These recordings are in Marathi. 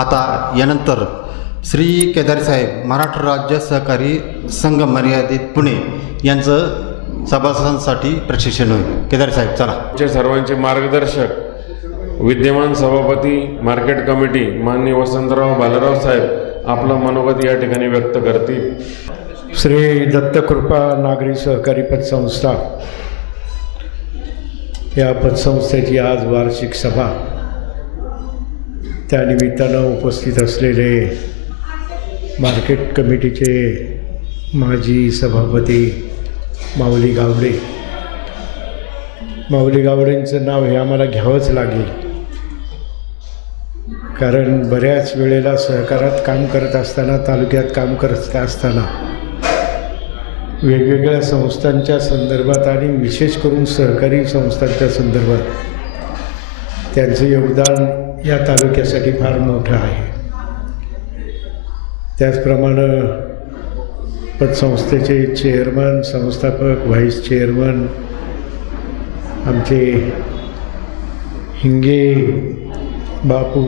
आता यानंतर श्री केदारी साहेब महाराष्ट्र राज्य सहकारी संघ मर्यादित पुणे यांचं सभासदांसाठी प्रशिक्षण होईल. केदारी साहेब चला. आमचे सर्वांचे मार्गदर्शक विद्यमान सभापती मार्केट कमिटी माननीय वसंतराव बालाराव साहेब आपलं मनोगत या ठिकाणी व्यक्त करतील. श्री दत्तकृपा नागरी सहकारी पतसंस्था या पतसंस्थेची आज वार्षिक सभा. त्यानिमित्तानं उपस्थित असलेले मार्केट कमिटीचे माजी सभापती माऊली गावडेंचं नाव हे आम्हाला घ्यावंच लागेल, कारण बऱ्याच वेळेला सहकारात काम करत असताना, तालुक्यात काम करत असताना वेगवेगळ्या संस्थांच्या संदर्भात आणि विशेष करून सहकारी संस्थांच्या संदर्भात त्यांचं योगदान या तालुक्यासाठी फार मोठं आहे. त्याचप्रमाणे पतसंस्थेचे चेअरमन, संस्थापक, व्हाईस चेअरमन आमचे हिंगे बापू,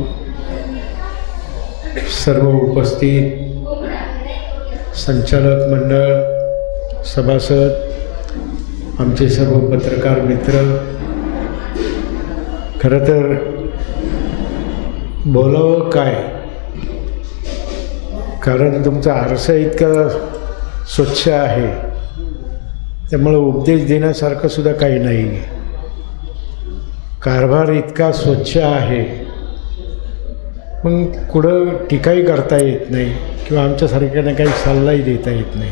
सर्व उपस्थित संचालक मंडळ, सभासद, आमचे सर्व पत्रकार मित्र, खरं तर बोलावं काय, कारण तुमचा आरसा इतका स्वच्छ आहे, त्यामुळे उपदेश देण्यासारखं सुद्धा काही नाही. कारभार इतका स्वच्छ आहे, मग कुठं टीकाही करता येत नाही किंवा आमच्यासारख्यानं काही सल्लाही देता येत नाही.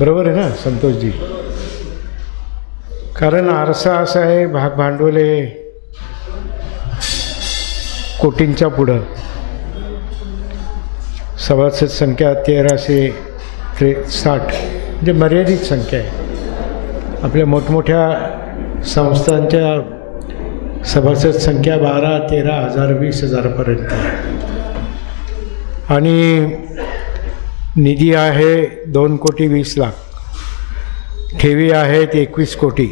बरोबर आहे ना संतोषजी? कारण आरसा असा आहे, भाग भांडवल आहे कोटींच्या पुढं, सभासद संख्या 1360 म्हणजे मर्यादित संख्या आहे. आपल्या मोठमोठ्या संस्थांच्या सभासद संख्या 12-13 हजार 20,000 पर्यंत आणि निधी आहे 2,20,00,000, ठेवी आहेत 21 कोटी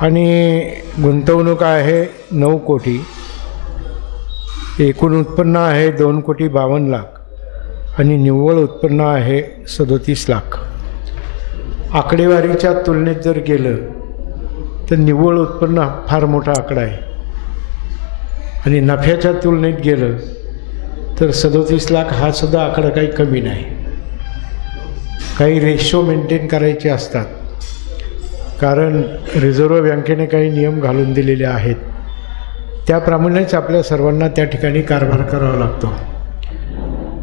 आणि गुंतवणूक आहे 9 कोटी. एकूण उत्पन्न आहे 2,52,00,000 आणि निव्वळ उत्पन्न आहे 37,00,000. आकडेवारीच्या तुलनेत जर गेलं तर निव्वळ उत्पन्न फार मोठा आकडा आहे आणि नफ्याच्या तुलनेत गेलं तर 37,00,000 हा सुद्धा आकडा काही कमी नाही. काही रेशो मेंटेन करायचे असतात, कारण रिझर्व्ह बँकेने काही नियम घालून दिलेले आहेत, त्याप्रमाणेच आपल्या सर्वांना त्या ठिकाणी कारभार करावा लागतो.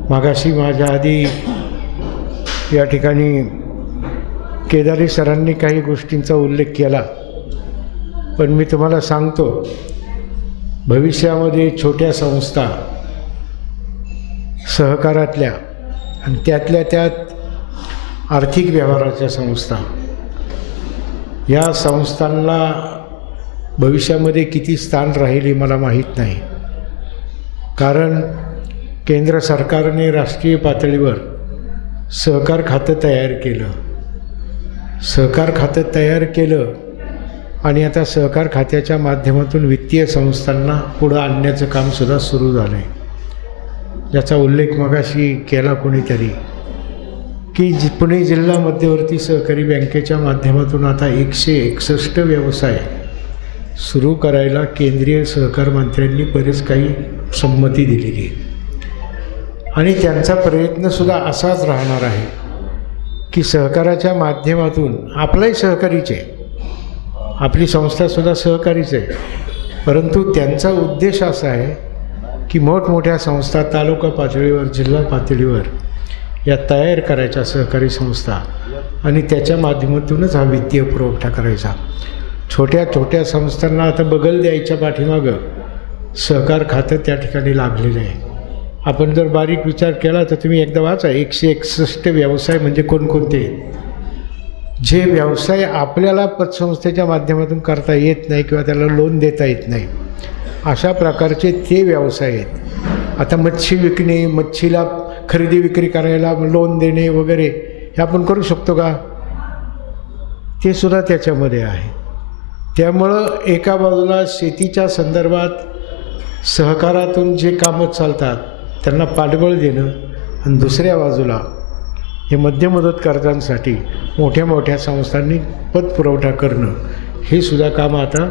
मागाशी माझ्या आधी या ठिकाणी केदारी सरांनी काही गोष्टींचा उल्लेख केला, पण मी तुम्हाला सांगतो, भविष्यामध्ये छोट्या संस्था सहकारातल्या आणि त्यातल्या त्यात आर्थिक व्यवहाराच्या संस्था, या संस्थांना भविष्यामध्ये किती स्थान राहील हे मला माहीत नाही. कारण केंद्र सरकारने राष्ट्रीय पातळीवर सहकार खातं तयार केलं आणि आता सहकार खात्याच्या माध्यमातून वित्तीय संस्थांना पुढं आणण्याचं कामसुद्धा सुरू झालं आहे. याचा उल्लेख मगाशी केला कोणीतरी की पुणे जिल्हा मध्यवर्ती सहकारी बँकेच्या माध्यमातून आता 161 व्यवसाय सुरू करायला केंद्रीय सहकार मंत्र्यांनी बरेच काही संमती दिलेली आहे आणि त्यांचा प्रयत्नसुद्धा असाच राहणार आहे की सहकाराच्या माध्यमातून आपलाही सहकारीच आहे, आपली संस्थासुद्धा सहकारीच आहे, परंतु त्यांचा उद्देश असा आहे की मोठमोठ्या संस्था तालुका पातळीवर, जिल्हा पातळीवर या तयार करायच्या सहकारी संस्था आणि त्याच्या माध्यमातूनच हा वित्तीय पुरवठा करायचा. छोट्या छोट्या संस्थांना आता बगल द्यायच्या पाठीमागं सहकार खातं त्या ठिकाणी लागलेलं आहे. आपण जर बारीक विचार केला तर तुम्ही एकदा वाचा, 161 व्यवसाय म्हणजे कोणकोणते, जे व्यवसाय आपल्याला पतसंस्थेच्या माध्यमातून करता येत नाही किंवा त्याला लोन देता येत नाही, अशा प्रकारचे ते व्यवसाय आहेत. आता मच्छी विकणे, मच्छीला खरेदी विक्री करायला लोन देणे वगैरे हे आपण करू शकतो का? ते सुद्धा त्याच्यामध्ये आहे. त्यामुळं एका बाजूला शेतीच्या संदर्भात सहकारातून जे कामं चालतात त्यांना पाठबळ देणं आणि दुसऱ्या बाजूला हे मध्यम मुदत कर्जांसाठी मोठ्या मोठ्या संस्थांनी पतपुरवठा करणं हे सुद्धा काम आता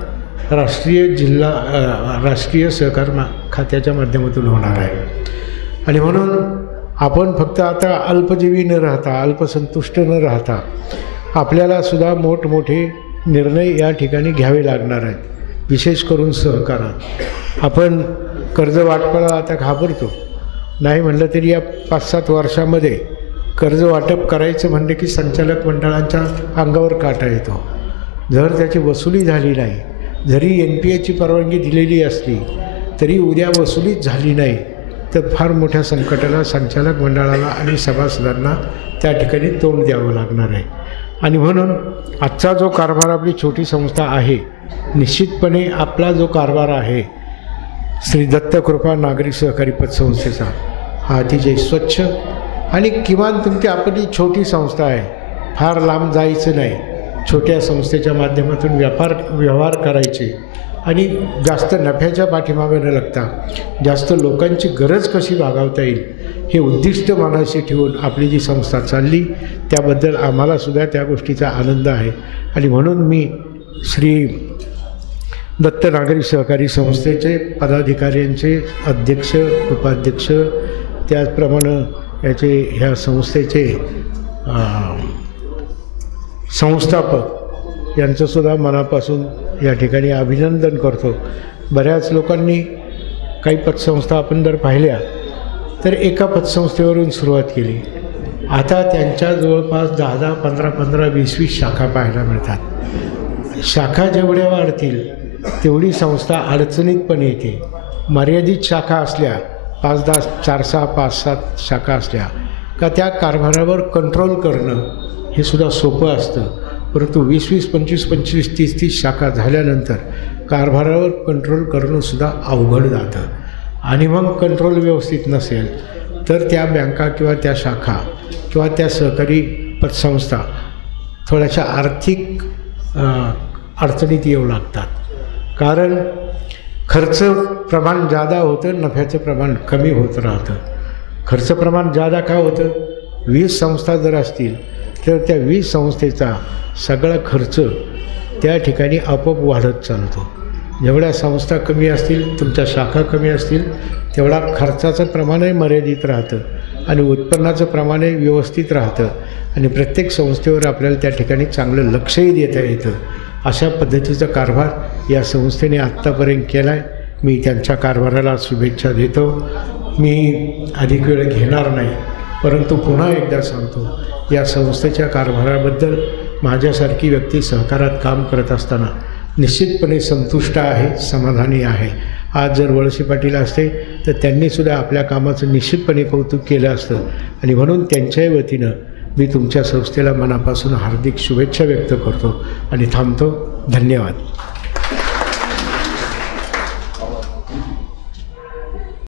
राष्ट्रीय सहकार खात्याच्या माध्यमातून होणार आहे. आणि म्हणून आपण फक्त आता अल्पजीवी न राहता अल्पसंतुष्ट न राहता आपल्याला सुद्धा मोठमोठे निर्णय या ठिकाणी घ्यावे लागणार आहेत. विशेष करून सहकारात आपण कर्ज वाटपाला आता घाबरतो. नाही म्हणलं तरी या 5-7 वर्षामध्ये कर्ज वाटप करायचं म्हणलं की संचालक मंडळांच्या अंगावर काटा येतो. जर त्याची वसुली झाली नाही, जरी NPAची परवानगी दिलेली असली तरी उद्या वसुलीच झाली नाही तर फार मोठ्या संकटाला संचालक मंडळाला आणि सभासदांना त्या ठिकाणी तोंड द्यावं लागणार आहे. आणि म्हणून आजचा जो कारभार आपली छोटी संस्था आहे, निश्चितपणे आपला जो कारभार आहे श्री दत्तकृपा नागरी सहकारी पतसंस्थेचा हा अतिशय स्वच्छ आणि किमान तुमची आपली छोटी संस्था आहे, फार लांब जायचं नाही, छोट्या संस्थेच्या माध्यमातून व्यवहार करायचे आणि जास्त नफ्याच्या पाठीमागे न लागता जास्त लोकांची गरज कशी भागवता येईल हे उद्दिष्ट मनाशी ठेवून आपली जी संस्था चालली त्याबद्दल आम्हालासुद्धा त्या गोष्टीचा आनंद आहे. आणि म्हणून मी श्री दत्त नागरी सहकारी संस्थेचे पदाधिकाऱ्यांचे अध्यक्ष, उपाध्यक्ष, त्याचप्रमाणे ह्या संस्थेचे संस्थापक यांचंसुद्धा मनापासून या ठिकाणी अभिनंदन करतो. बऱ्याच लोकांनी काही पतसंस्था आपण जर पाहिल्या तर एका पतसंस्थेवरून सुरुवात केली, आता त्यांच्या जवळपास 10-10, 15-15, 20-20 शाखा पाहायला मिळतात. शाखा जेवढ्या वाढतील तेवढी संस्था अडचणीत पण येते. मर्यादित शाखा असल्या 5-10, 4-6, 5-7 शाखा असल्या का त्या कारभारावर कंट्रोल करणं हे सुद्धा सोपं असतं. परंतु 20-20, 25-25, 30-30 शाखा झाल्यानंतर कारभारावर कंट्रोल करणंसुद्धा अवघड जातं. आणि मग कंट्रोल व्यवस्थित नसेल तर त्या बँका किंवा त्या शाखा किंवा त्या सहकारी पतसंस्था थोड्याशा आर्थिक अडचणीत येऊ लागतात. कारण खर्च प्रमाण जादा होतं, नफ्याचं प्रमाण कमी होत राहतं. खर्च प्रमाण जादा का होतं? 20 संस्था जर असतील तर त्या 20 संस्थेचा सगळा खर्च त्या ठिकाणी आपोआप वाढत चालतो. जेवढ्या संस्था कमी असतील, तुमच्या शाखा कमी असतील, तेवढा खर्चाचं प्रमाणही मर्यादित राहतं आणि उत्पन्नाचं प्रमाणही व्यवस्थित राहतं आणि प्रत्येक संस्थेवर आपल्याला त्या ठिकाणी चांगलं लक्षही देता येतं. अशा पद्धतीचा कारभार या संस्थेने आत्तापर्यंत केला आहे. मी त्यांच्या कारभाराला शुभेच्छा देतो. मी अधिक वेळ घेणार नाही, परंतु पुन्हा एकदा सांगतो, या संस्थेच्या कारभाराबद्दल माझ्यासारखी व्यक्ती सहकारात काम करत असताना निश्चितपणे संतुष्ट आहे, समाधानी आहे. आज जर वळसे पाटील असते तर त्यांनीसुद्धा आपल्या कामाचं निश्चितपणे कौतुक केलं असतं आणि म्हणून त्यांच्याही वतीनं मी तुमच्या संस्थेला मनापासून हार्दिक शुभेच्छा व्यक्त करतो आणि थांबतो. धन्यवाद.